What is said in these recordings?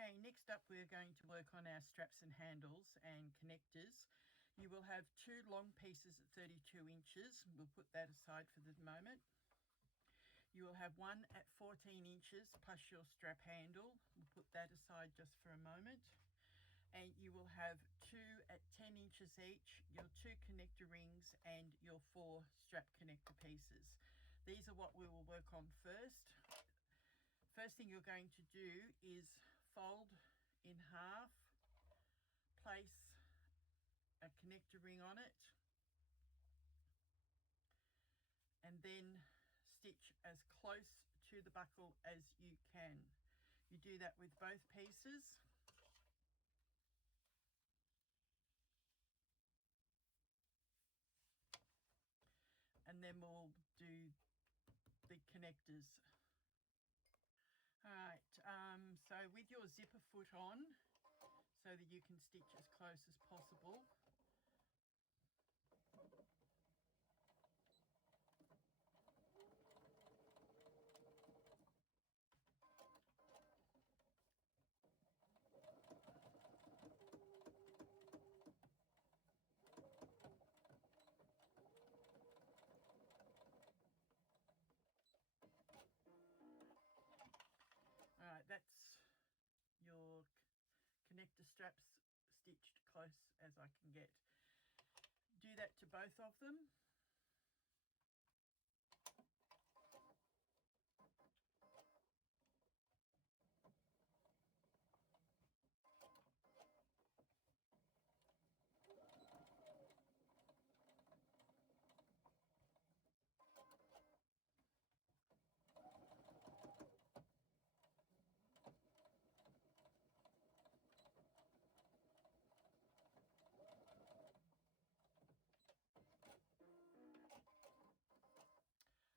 Okay, next up we're going to work on our straps and handles and connectors. You will have two long pieces at 32 inches. We'll put that aside for the moment. You will have one at 14 inches plus your strap handle. We'll put that aside just for a moment. And you will have two at 10 inches each, your two connector rings and your four strap connector pieces. These are what we will work on first. First thing you're going to do is fold in half, place a connector ring on it, and then stitch as close to the buckle as you can. You do that with both pieces. And then we'll do the connectors. All right, so with your zipper foot on, so that you can stitch as close as possible. All right, that's your connector straps stitched close as I can get. Do that to both of them.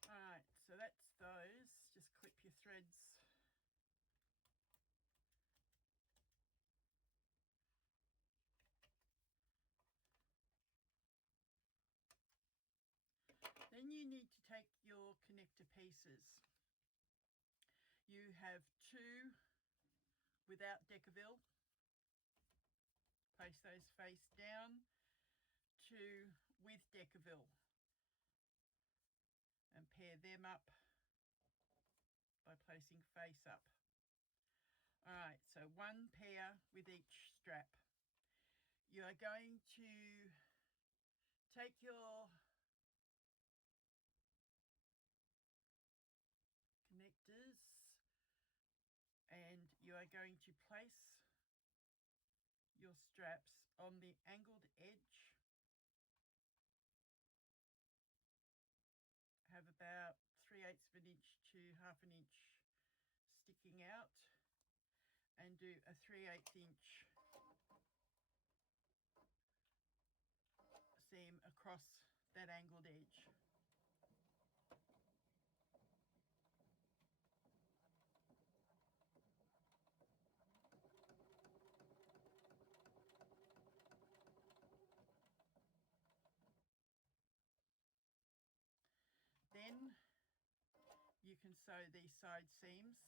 Alright, so that's those. Just clip your threads. Then you need to take your connector pieces. You have two without Deckerville. Place those face down. Two with Deckerville. And pair them up by placing face up. Alright, so one pair with each strap. You are going to take your connectors and you are going to place your straps on the angled edge. Have about 3/8 of an inch to 1/2 an inch sticking out, and do a 3/8 inch seam across that angled edge. Then you can sew these side seams.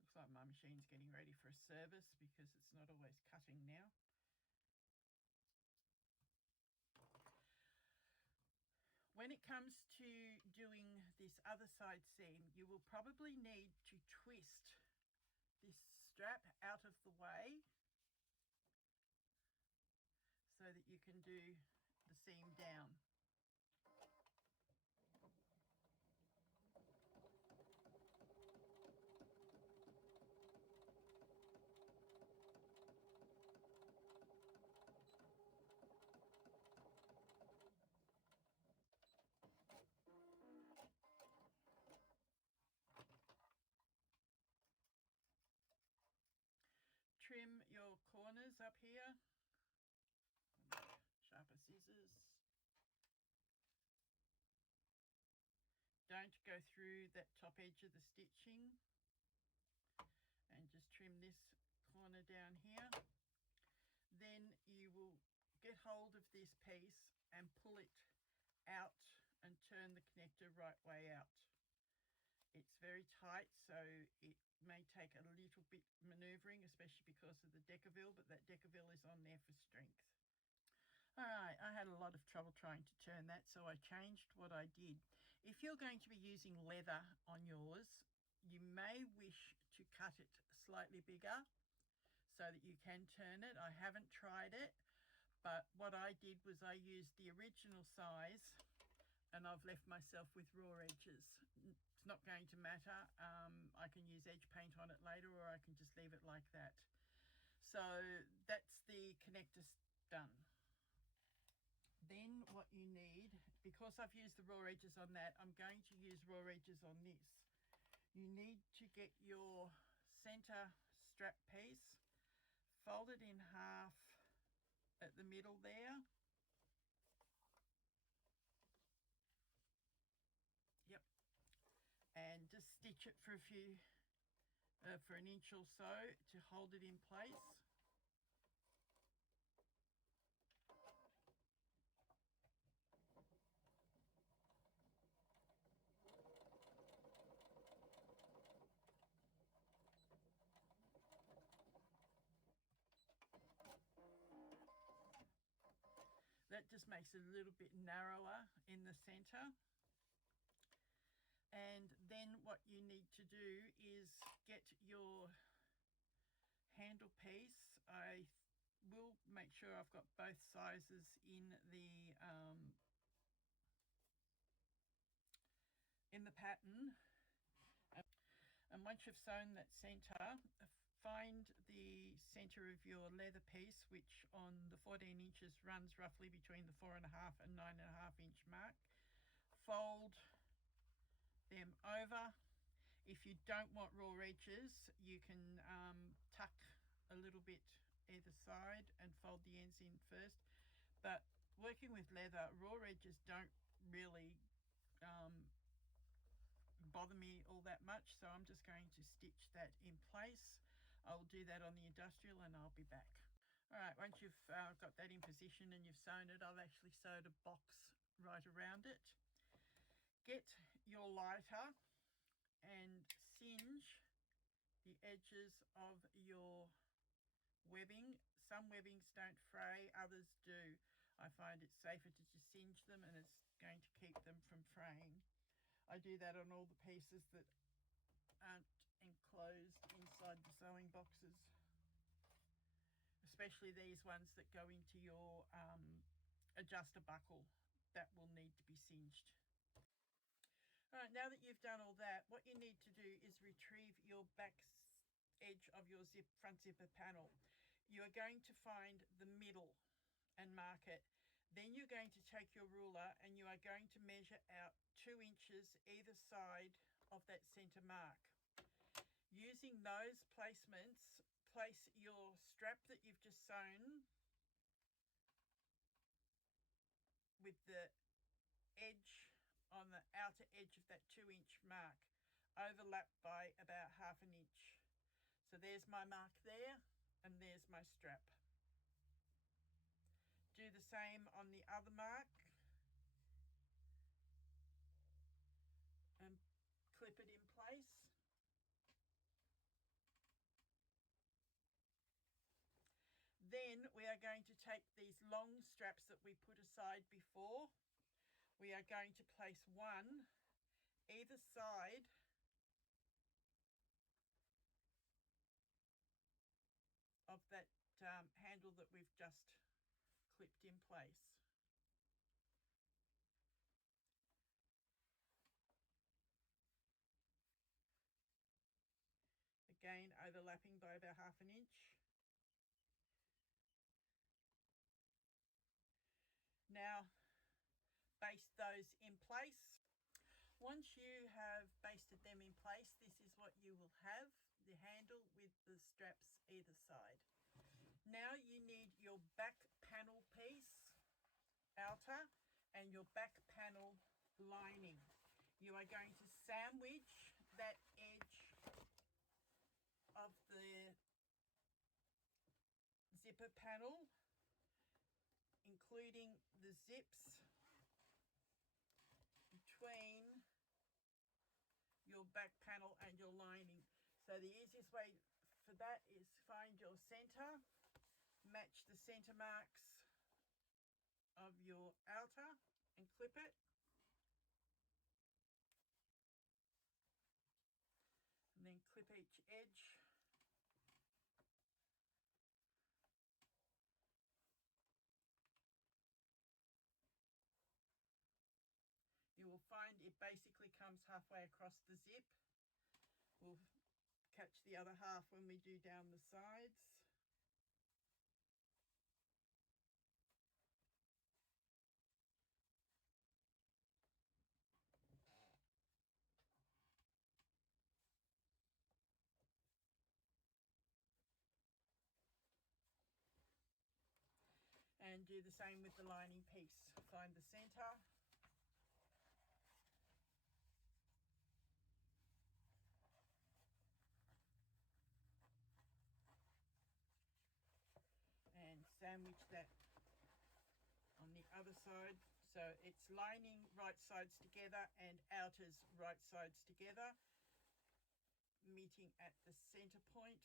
Looks like my machine's getting ready for a service because it's not always cutting now. When it comes to doing this other side seam, you will probably need to twist this strap out of the way so that you can do the seam down. Trim your corners up here. Sharper scissors. Don't go through that top edge of the stitching, and just trim this corner down here. Then you will get hold of this piece and pull it out and turn the connector right way out. It's very tight, so it may take a little bit manoeuvring, especially because of the Decaville, but that Decaville is on there for strength. Alright, I had a lot of trouble trying to turn that, so I changed what I did. If you're going to be using leather on yours, you may wish to cut it slightly bigger so that you can turn it. I haven't tried it, but what I did was I used the original size and I've left myself with raw edges. It's not going to matter. I can use edge paint on it later, or I can just leave it like that. So that's the connector done. Then what you need, because I've used the raw edges on that, I'm going to use raw edges on this. You need to get your center strap piece, fold it in half at the middle there. Yep. And just stitch it for for an inch or so to hold it in place. That just makes it a little bit narrower in the center. And then what you need to do is get your handle piece. I will make sure I've got both sizes in the pattern. And once you've sewn that center, find the center of your leather piece, which on the 14 inches runs roughly between the 4.5 and 9.5 inch mark. Fold them over. If you don't want raw edges, you can tuck a little bit either side and fold the ends in first. But working with leather, raw edges don't really bother me all that much, so I'm just going to stitch that in place. I'll do that on the industrial and I'll be back. Alright, once you've got that in position and you've sewn it, I've actually sewed a box right around it. Get your lighter and singe the edges of your webbing. Some webbings don't fray, others do. I find it safer to just singe them, and it's going to keep them from fraying. I do that on all the pieces that aren't enclosed inside the sewing boxes, especially these ones that go into your adjuster buckle. That will need to be singed. Alright, now that you've done all that, what you need to do is retrieve your back edge of your front zipper panel. You are going to find the middle and mark it. Then you're going to take your ruler and you are going to measure out 2 inches either side of that center mark. Using those placements, place your strap that you've just sewn with the edge on the outer edge of that 2 inch mark, overlapped by about 1/2 inch. So there's my mark there, and there's my strap. Do the same on the other mark and clip it in place. Then we are going to take these long straps that we put aside before. We are going to place one either side of that handle that we've just clipped in place. Again, overlapping by about 1/2 inch. Now, baste those in place. Once you have basted them in place, this is what you will have, the handle with the straps either side. Now you need your back panel piece, outer, and your back panel lining. You are going to sandwich that edge of the zipper panel, including the zips between your back panel and your lining. So the easiest way for that is find your center, match the center marks of your outer and clip it. And then clip each edge. You will find it basically comes halfway across the zip. We'll catch the other half when we do down the sides. And do the same with the lining piece. Find the center. And sandwich that on the other side. So it's lining right sides together and outers right sides together, meeting at the center point.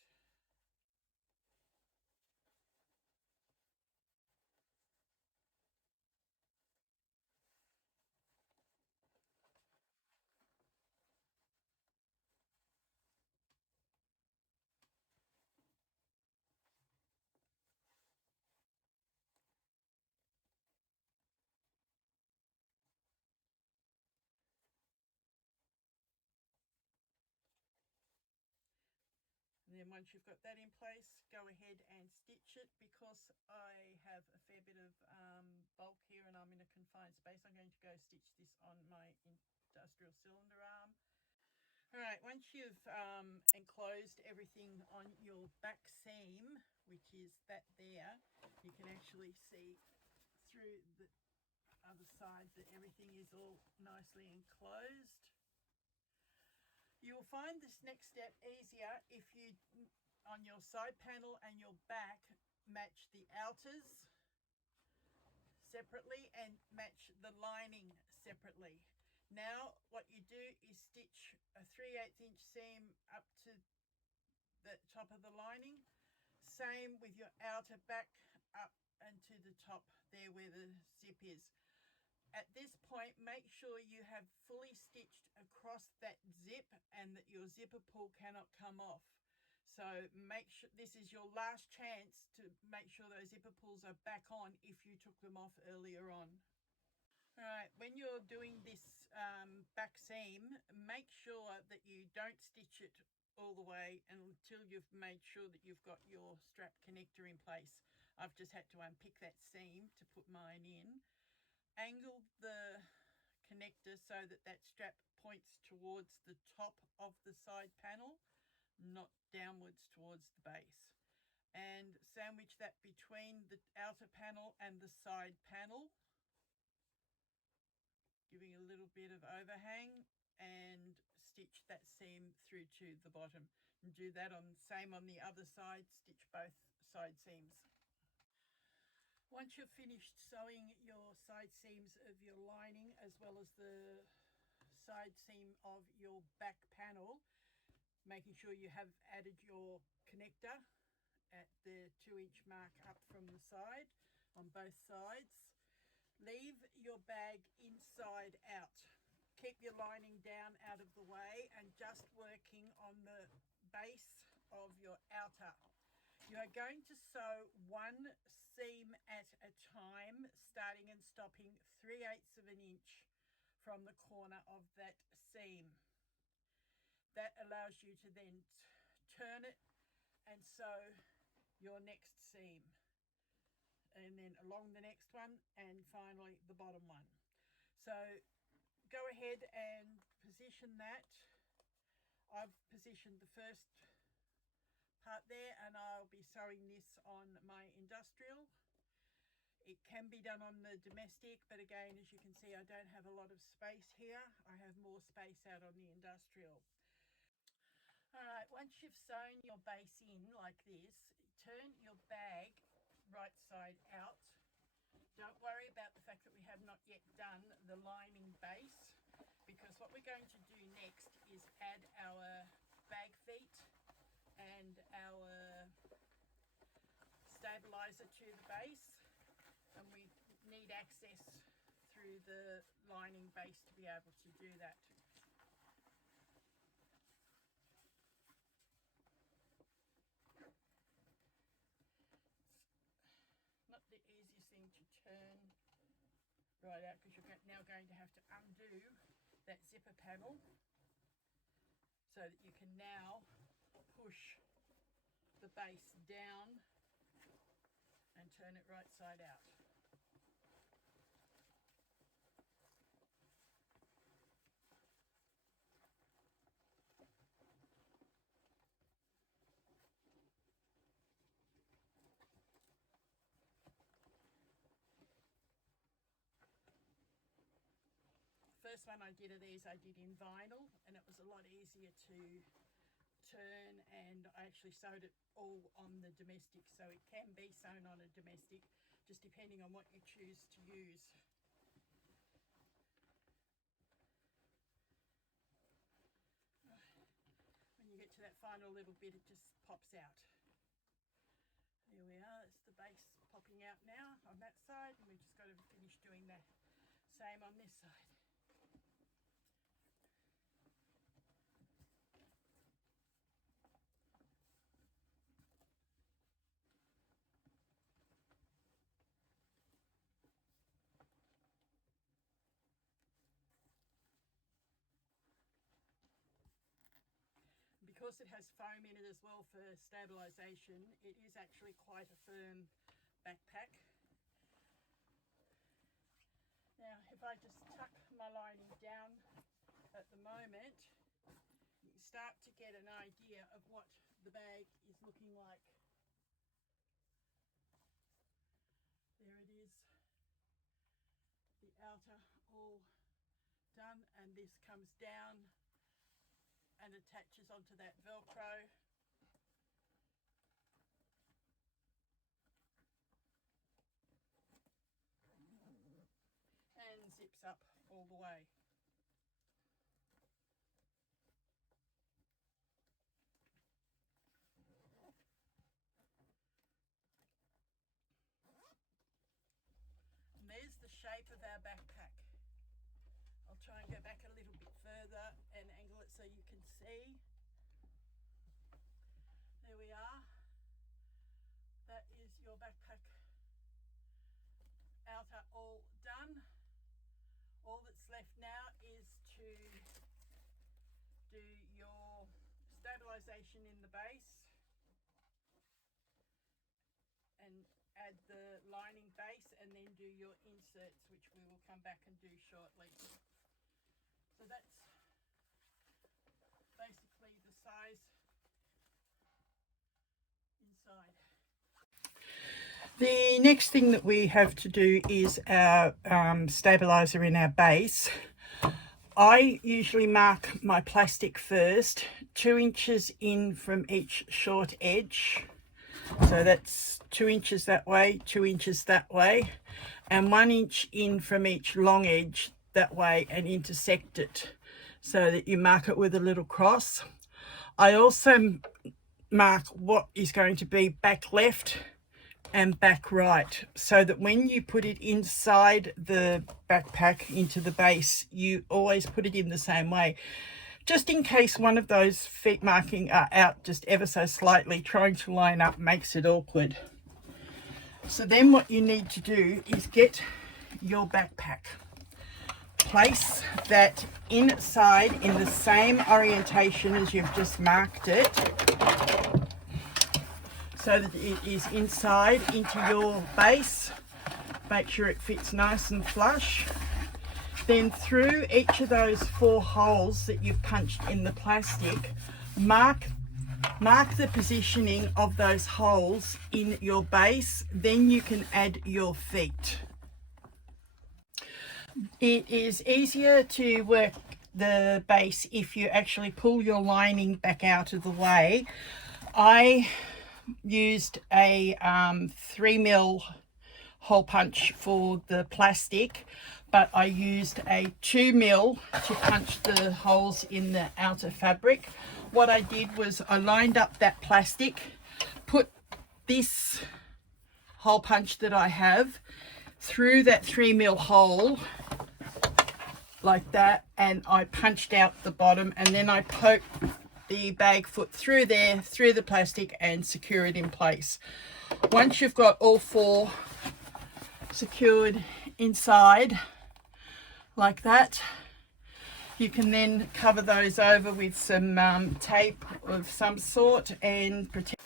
And then once you've got that in place, go ahead and stitch it. Because I have a fair bit of bulk here and I'm in a confined space, I'm going to go stitch this on my industrial cylinder arm. All right, once you've enclosed everything on your back seam, which is that there, you can actually see through the other side that everything is all nicely enclosed. You will find this next step easier if you, on your side panel and your back, match the outers separately and match the lining separately. Now what you do is stitch a 3/8 inch seam up to the top of the lining. Same with your outer back up and to the top there where the zip is. At this point, make sure you have fully stitched across that zip and that your zipper pull cannot come off. So make sure this is your last chance to make sure those zipper pulls are back on if you took them off earlier on. All right, when you're doing this back seam, make sure that you don't stitch it all the way until you've made sure that you've got your strap connector in place. I've just had to unpick that seam to put mine in. Angle the connector so that that strap points towards the top of the side panel, not downwards towards the base. And sandwich that between the outer panel and the side panel, giving a little bit of overhang, and stitch that seam through to the bottom. And do that same on the other side, stitch both side seams. Once you've finished sewing your side seams of your lining as well as the side seam of your back panel, making sure you have added your connector at the 2-inch mark up from the side on both sides, leave your bag inside out. Keep your lining down out of the way and just working on the base of your outer. You are going to sew one seam at a time, starting and stopping 3/8 of an inch from the corner of that seam. That allows you to then turn it and sew your next seam, and then along the next one, and finally the bottom one. So go ahead and position that. I've positioned the first part there and I'll be sewing this on my industrial. It can be done on the domestic, but again, as you can see, I don't have a lot of space here. I have more space out on the industrial. All right, once you've sewn your base in like this, turn your bag right side out Don't worry about the fact that we have not yet done the lining base, because what we're going to do next is add our bag feet and our stabilizer to the base, and we need access through the lining base to be able to do that. Not the easiest thing to turn right out, because you're now going to have to undo that zipper panel so that you can now push the base down and turn it right side out. First one I did of these I did in vinyl, and it was a lot easier to turn, and I actually sewed it all on the domestic, so it can be sewn on a domestic just depending on what you choose to use. When you get to that final little bit, it just pops out. There we are, that's the base popping out now on that side, and we've just got to finish doing the same on this side. Because it has foam in it as well for stabilisation, it is actually quite a firm backpack. Now, if I just tuck my lining down at the moment, you can start to get an idea of what the bag is looking like. There it is, the outer all done, and this comes down and attaches onto that Velcro. And zips up all the way. And there's the shape of our backpack. I'll try and go back a little bit further and angle it so you can see. There we are. That is your backpack outer all done. All that's left now is to do your stabilisation in the base and add the lining base, and then do your inserts, which we will come back and do shortly. So that's basically the size inside. The next thing that we have to do is our stabilizer in our base. I usually mark my plastic first, 2 inches in from each short edge. So that's 2 inches that way, 2 inches that way, and 1 inch in from each long edge that way, and intersect it so that you mark it with a little cross. I also mark what is going to be back left and back right, so that when you put it inside the backpack into the base, you always put it in the same way, just in case one of those feet marking are out just ever so slightly. Trying to line up makes it awkward. So then what you need to do is get your backpack, place that inside in the same orientation as you've just marked it, so that it is inside into your base. Make sure it fits nice and flush. Then through each of those 4 holes that you've punched in the plastic, mark the positioning of those holes in your base. Then you can add your feet. It is easier to work the base if you actually pull your lining back out of the way. I used a 3mm hole punch for the plastic, but I used a 2mm to punch the holes in the outer fabric. What I did was I lined up that plastic, put this hole punch that I have through that 3mm hole like that, and I punched out the bottom, and then I poked the bag foot through there, through the plastic, and secure it in place. Once you've got all 4 secured inside like that, you can then cover those over with some tape of some sort and protect.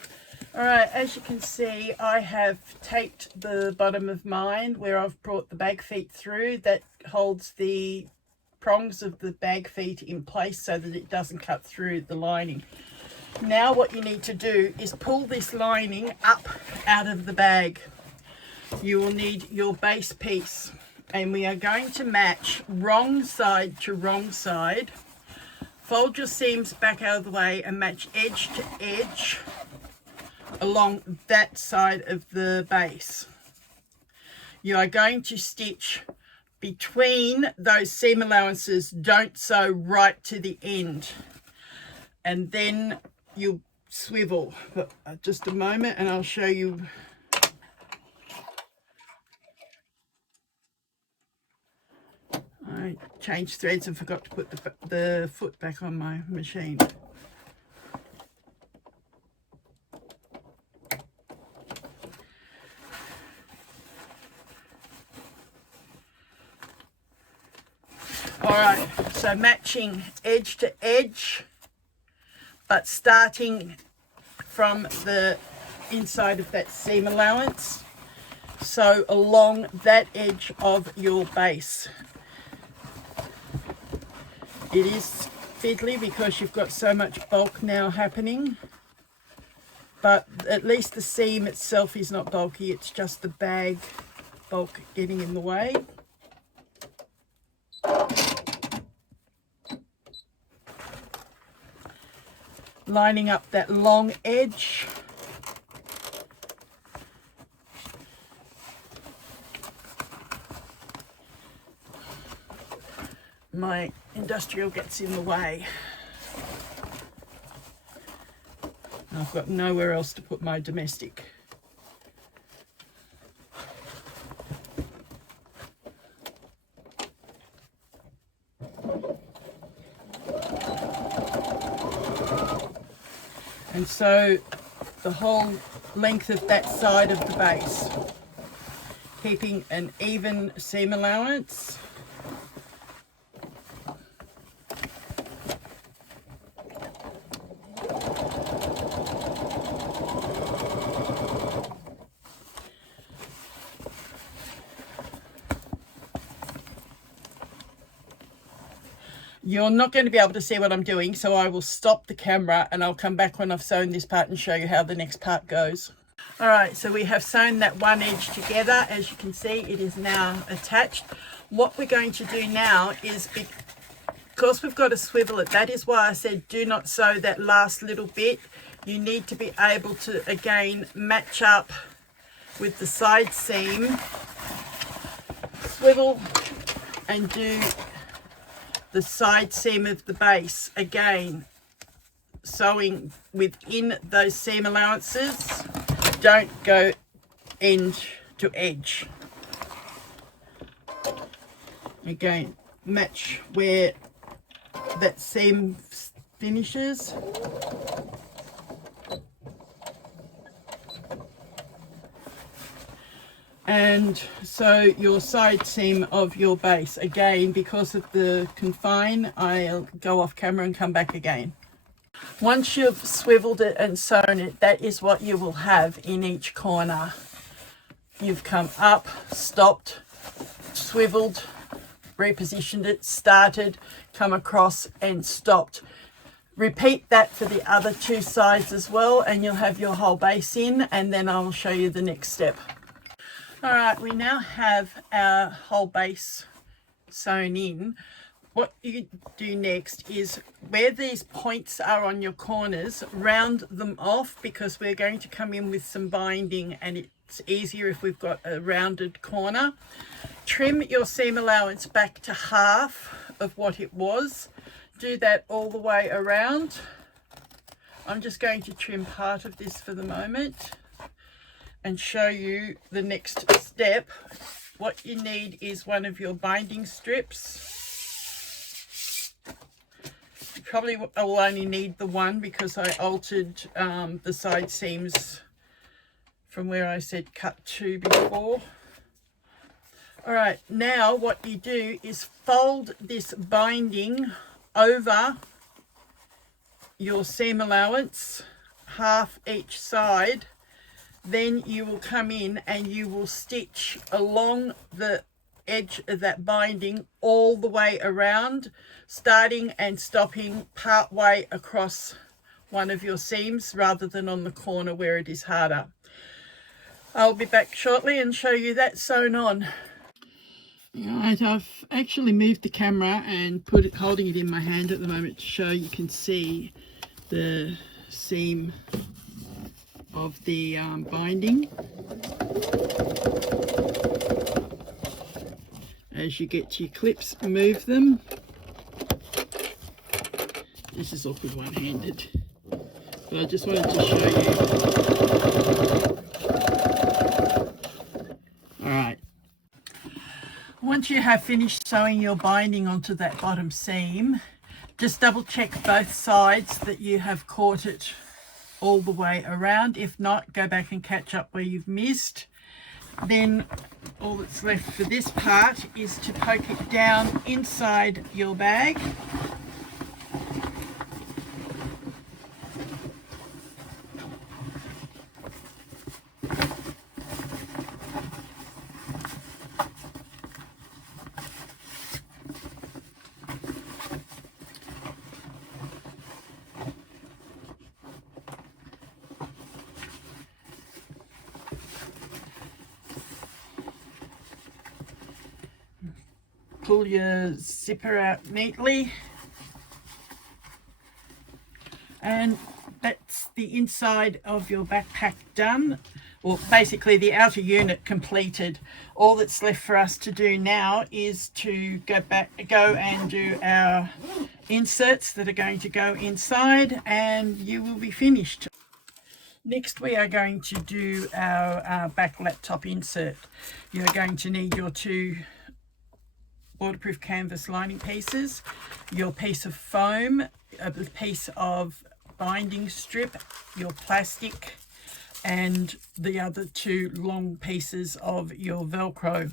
Alright, as you can see, I have taped the bottom of mine where I've brought the bag feet through. That holds the prongs of the bag feet in place so that it doesn't cut through the lining. Now what you need to do is pull this lining up out of the bag. You will need your base piece, and we are going to match wrong side to wrong side. Fold your seams back out of the way and match edge to edge along that side of the base. You are going to stitch between those seam allowances. Don't sew right to the end, and then you'll swivel. But just a moment and I'll show you. I changed threads and forgot to put the foot back on my machine. Alright, so matching edge to edge, but starting from the inside of that seam allowance, so along that edge of your base. It is fiddly because you've got so much bulk now happening, but at least the seam itself is not bulky, it's just the bag bulk getting in the way. Lining up that long edge. My industrial gets in the way. I've got nowhere else to put my domestic. And so the whole length of that side of the base, keeping an even seam allowance. You're not going to be able to see what I'm doing, so I will stop the camera and I'll come back when I've sewn this part and show you how the next part goes. Alright, so we have sewn that one edge together. As you can see, it is now attached. What we're going to do now is, because we've got to swivel it, that is why I said do not sew that last little bit. You need to be able to, again, match up with the side seam, swivel, and do the side seam of the base, again sewing within those seam allowances. Don't go end to edge. Again, match where that seam finishes. And so your side seam of your base, again, because of the confine, I'll go off camera and come back again. Once you've swiveled it and sewn it, that is what you will have in each corner. You've come up, stopped, swiveled, repositioned it, started, come across and stopped. Repeat that for the other 2 sides as well, and you'll have your whole base in, and then I'll show you the next step. Alright, we now have our whole base sewn in. What you do next is, where these points are on your corners, round them off, because we're going to come in with some binding and It's easier if we've got a rounded corner. Trim your seam allowance back to half of what it was. Do that all the way around. I'm just going to trim part of this for the moment and show you the next step. What you need is one of your binding strips. You probably will only need the one because I altered the side seams from where I said cut 2 before. All right, now what you do is fold this binding over your seam allowance, half each side. Then you will come in and you will stitch along the edge of that binding all the way around, starting and stopping part way across one of your seams rather than on the corner where it is harder. I'll be back shortly and show you that sewn on. Right, I've actually moved the camera and holding it in my hand at the moment to show you can see the seam of the binding. As you get to your clips, move them. This is awkward one-handed, but I just wanted to show you. Alright. Once you have finished sewing your binding onto that bottom seam, just double check both sides that you have caught it all the way around. If not, go back and catch up where you've missed. Then all that's left for this part is to poke it down inside your bag. Pull your zipper out neatly, and that's the inside of your backpack done, or basically the outer unit completed. All that's left for us to do now is to go and do our inserts that are going to go inside, and you will be finished. Next we are going to do our back laptop insert. You're going to need your 2 waterproof canvas lining pieces, your piece of foam, a piece of binding strip, your plastic, and the other 2 long pieces of your Velcro.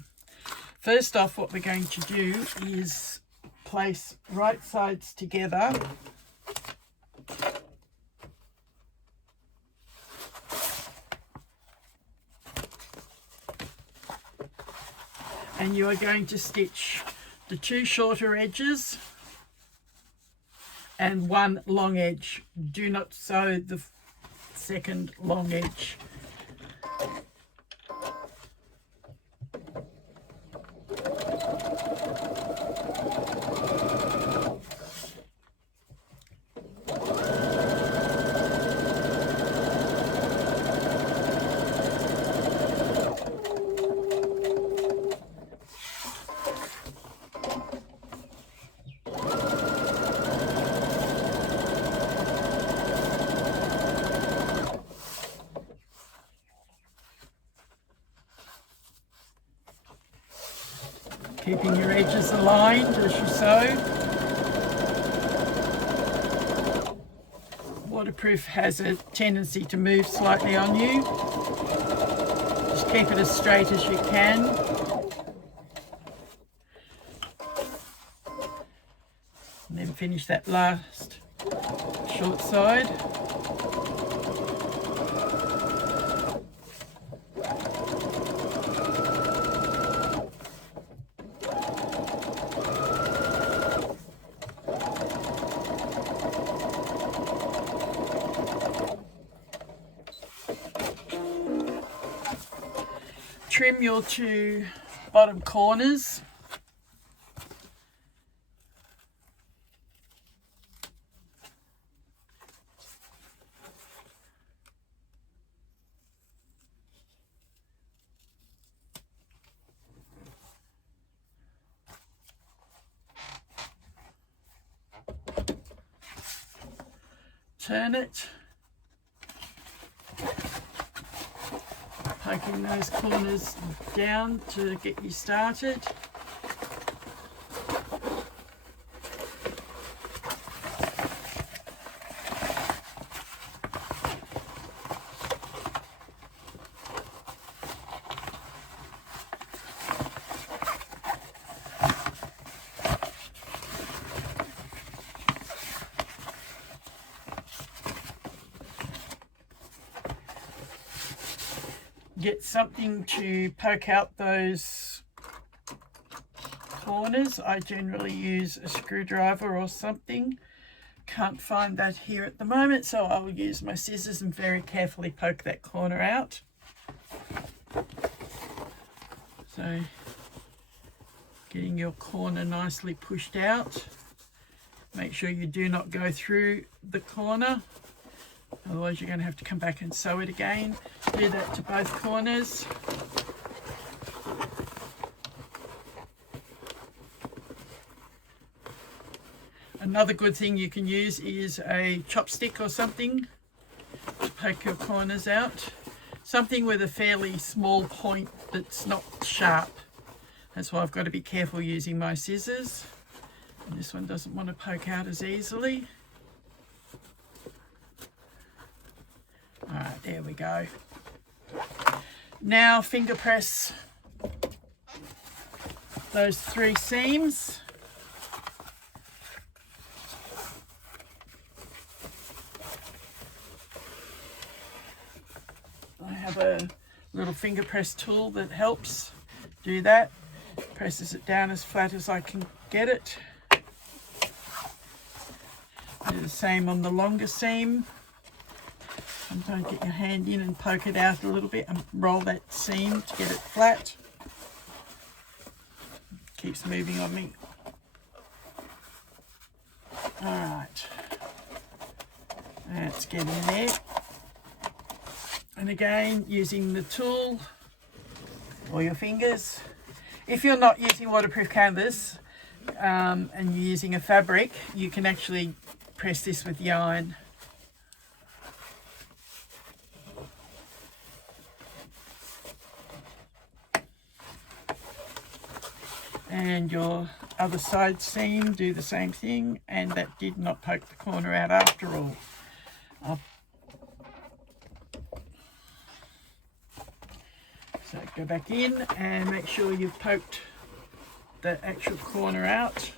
First off, what we're going to do is place right sides together . And you are going to stitch the 2 shorter edges and 1 long edge. Do not sew the second long edge. Keeping your edges aligned as you sew. Waterproof has a tendency to move slightly on you. Just keep it as straight as you can. And then finish that last short side. Trim your 2 bottom corners. turn it, poking those corners down to get you started. Get something to poke out those corners. I generally use a screwdriver or something. Can't find that here at the moment, so I will use my scissors and very carefully poke that corner out. So getting your corner nicely pushed out. Make sure you do not go through the corner, otherwise you're going to have to come back and sew it again. Do that to both corners. Another good thing you can use is a chopstick or something to poke your corners out. Something with a fairly small point that's not sharp. That's why I've got to be careful using my scissors. And this one doesn't want to poke out as easily. Alright, there we go. Now finger press those 3 seams. I have a little finger press tool that helps do that. Presses it down as flat as I can get it. Do the same on the longer seam. Sometimes get your hand in and poke it out a little bit and roll that seam to get it flat. Keeps moving on me. Alright, that's getting there. And again, using the tool or your fingers. If you're not using waterproof canvas and you're using a fabric, you can actually press this with the iron. And your other side seam, do the same thing, and that did not poke the corner out after all. So go back in and make sure you've poked the actual corner out.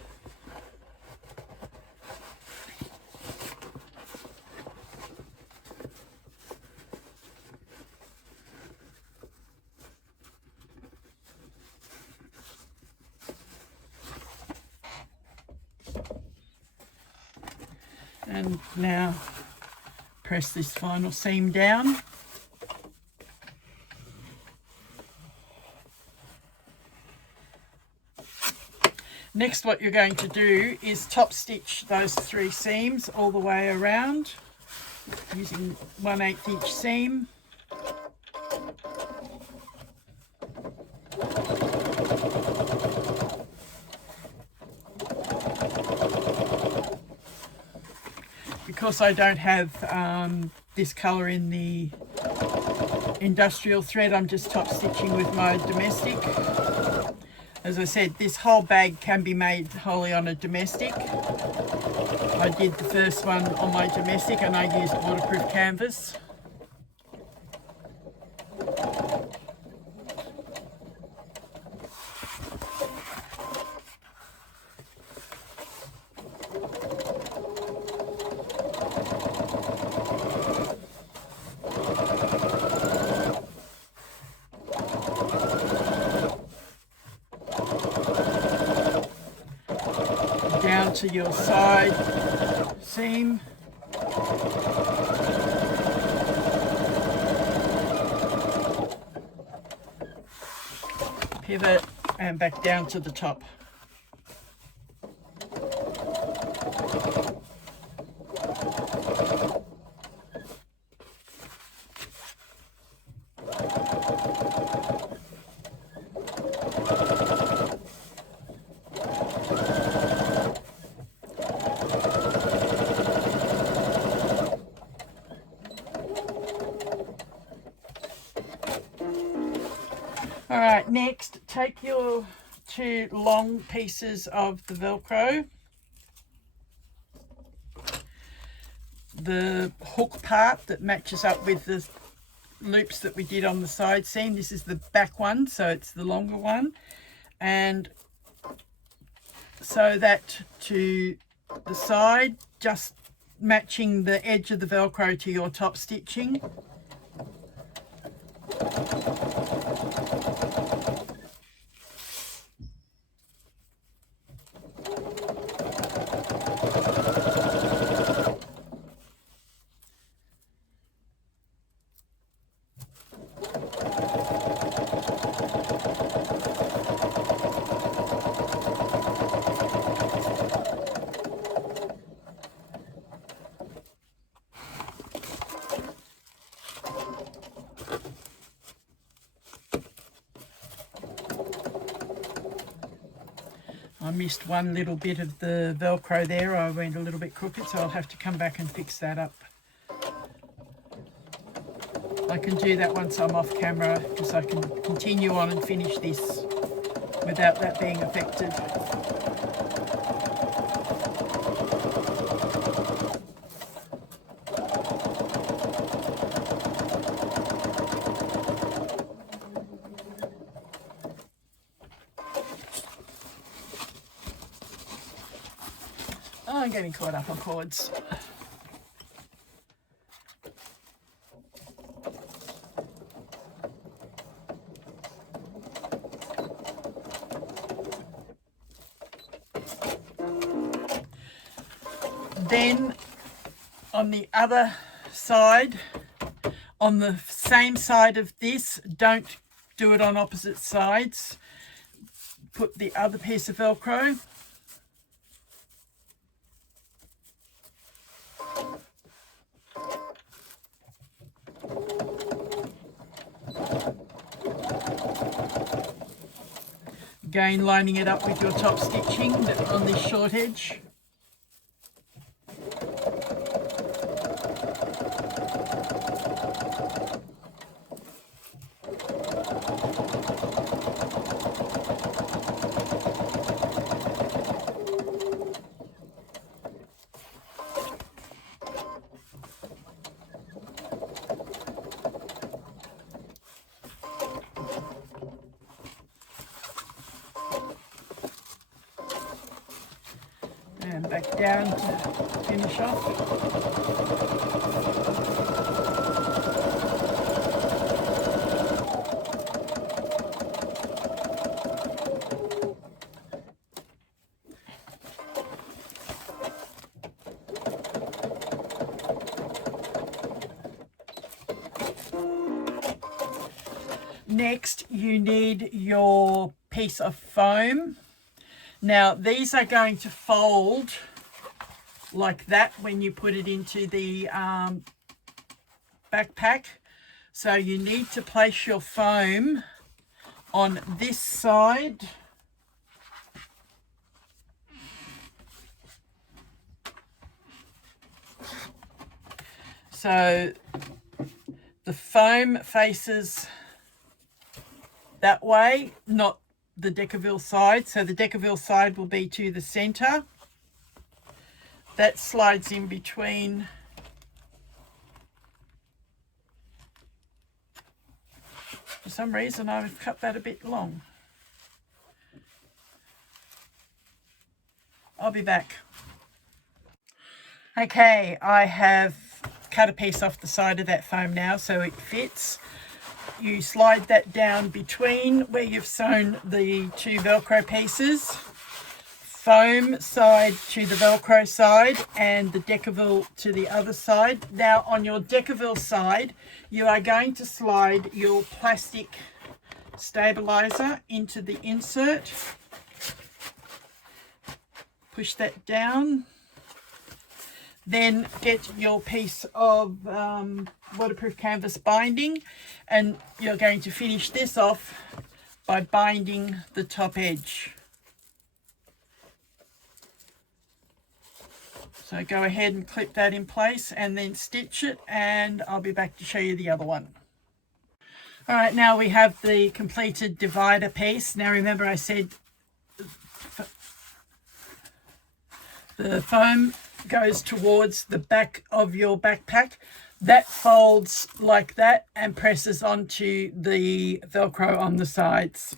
And now press this final seam down. Next, what you're going to do is top stitch those 3 seams all the way around using 1/8 inch seam. Because I don't have this colour in the industrial thread, I'm just top stitching with my domestic. As I said, this whole bag can be made wholly on a domestic. I did the first one on my domestic and I used waterproof canvas. Down to your side seam. Pivot and back down to the top. Next, take your 2 long pieces of the Velcro, the hook part that matches up with the loops that we did on the side seam. This is the back one, so it's the longer one, and sew that to the side, just matching the edge of the Velcro to your top stitching. I missed one little bit of the Velcro there. I went a little bit crooked, so I'll have to come back and fix that up. I can do that once I'm off camera, because I can continue on and finish this without that being affected. I'm getting caught up on cords. Then on the other side, on the same side of this, don't do it on opposite sides. Put the other piece of Velcro. Again, lining it up with your top stitching on this short edge. And back down to finish off. Next, you need your piece of foam. Now, these are going to fold like that when you put it into the backpack. So you need to place your foam on this side. So the foam faces that way, not the Deckerville side. So the Deckerville side will be to the center. That slides in between. For some reason I've cut that a bit long. I'll be back. Okay, I have cut a piece off the side of that foam now so it fits. You slide that down between where you've sewn the 2 Velcro pieces, foam side to the Velcro side and the Deckerville to the other side. Now on your Deckerville side, you are going to slide your plastic stabilizer into the insert. Push that down. Then get your piece of waterproof canvas binding, and you're going to finish this off by binding the top edge. So go ahead and clip that in place and then stitch it, and I'll be back to show you the other one. All right, now we have the completed divider piece. Now remember I said the foam goes towards the back of your backpack. That folds like that and presses onto the Velcro on the sides.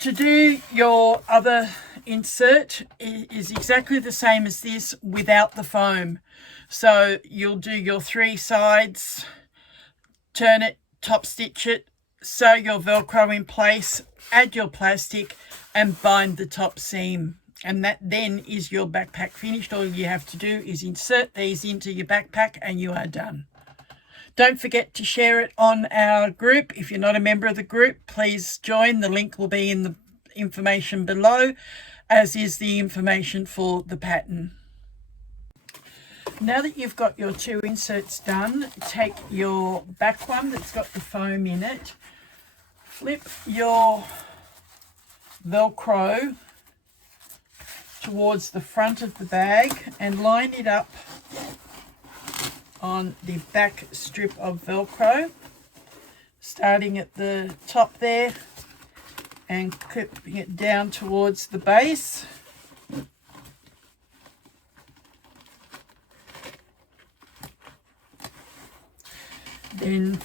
To do your other insert is exactly the same as this without the foam. So you'll do your 3 sides, turn it, top stitch it, sew your Velcro in place, add your plastic and bind the top seam. And that then is your backpack finished. All you have to do is insert these into your backpack and you are done. Don't forget to share it on our group. If you're not a member of the group, please join. The link will be in the information below, as is the information for the pattern. Now that you've got your 2 inserts done, take your back one that's got the foam in it, flip your Velcro towards the front of the bag and line it up on the back strip of Velcro, starting at the top there and clipping it down towards the base. Then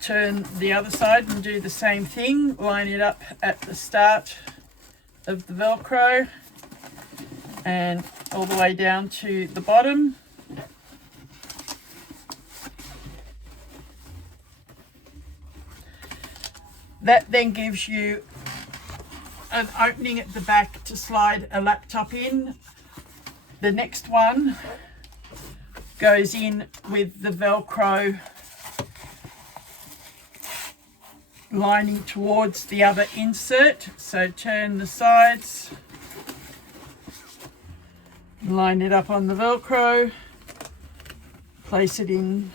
turn the other side and do the same thing. Line it up at the start of the Velcro and all the way down to the bottom. That then gives you an opening at the back to slide a laptop in. The next one goes in with the Velcro lining towards the other insert. So turn the sides, line it up on the Velcro, place it in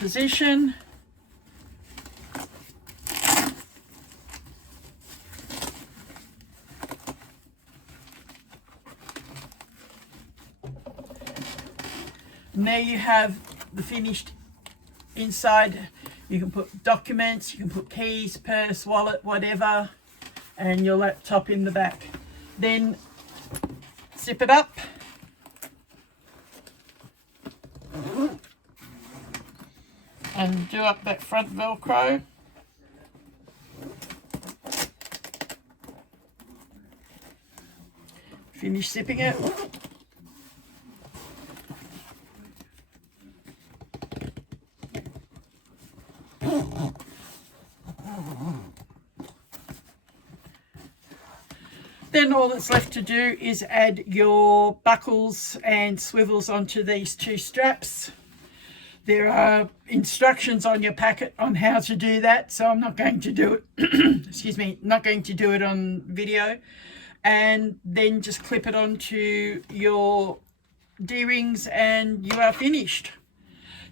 position, and there you have the finished inside. You can put documents, you can put keys, purse, wallet, whatever, and your laptop in the back. Then zip it up. And do up that front Velcro. Finish zipping it. Then all that's left to do is add your buckles and swivels onto these 2 straps. There are instructions on your packet on how to do that, so I'm not going to do it, excuse me, not going to do it on video. And then just clip it onto your D-rings and you are finished.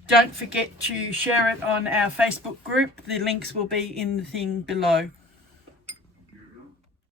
Don't forget to share it on our Facebook group. The links will be in the thing below.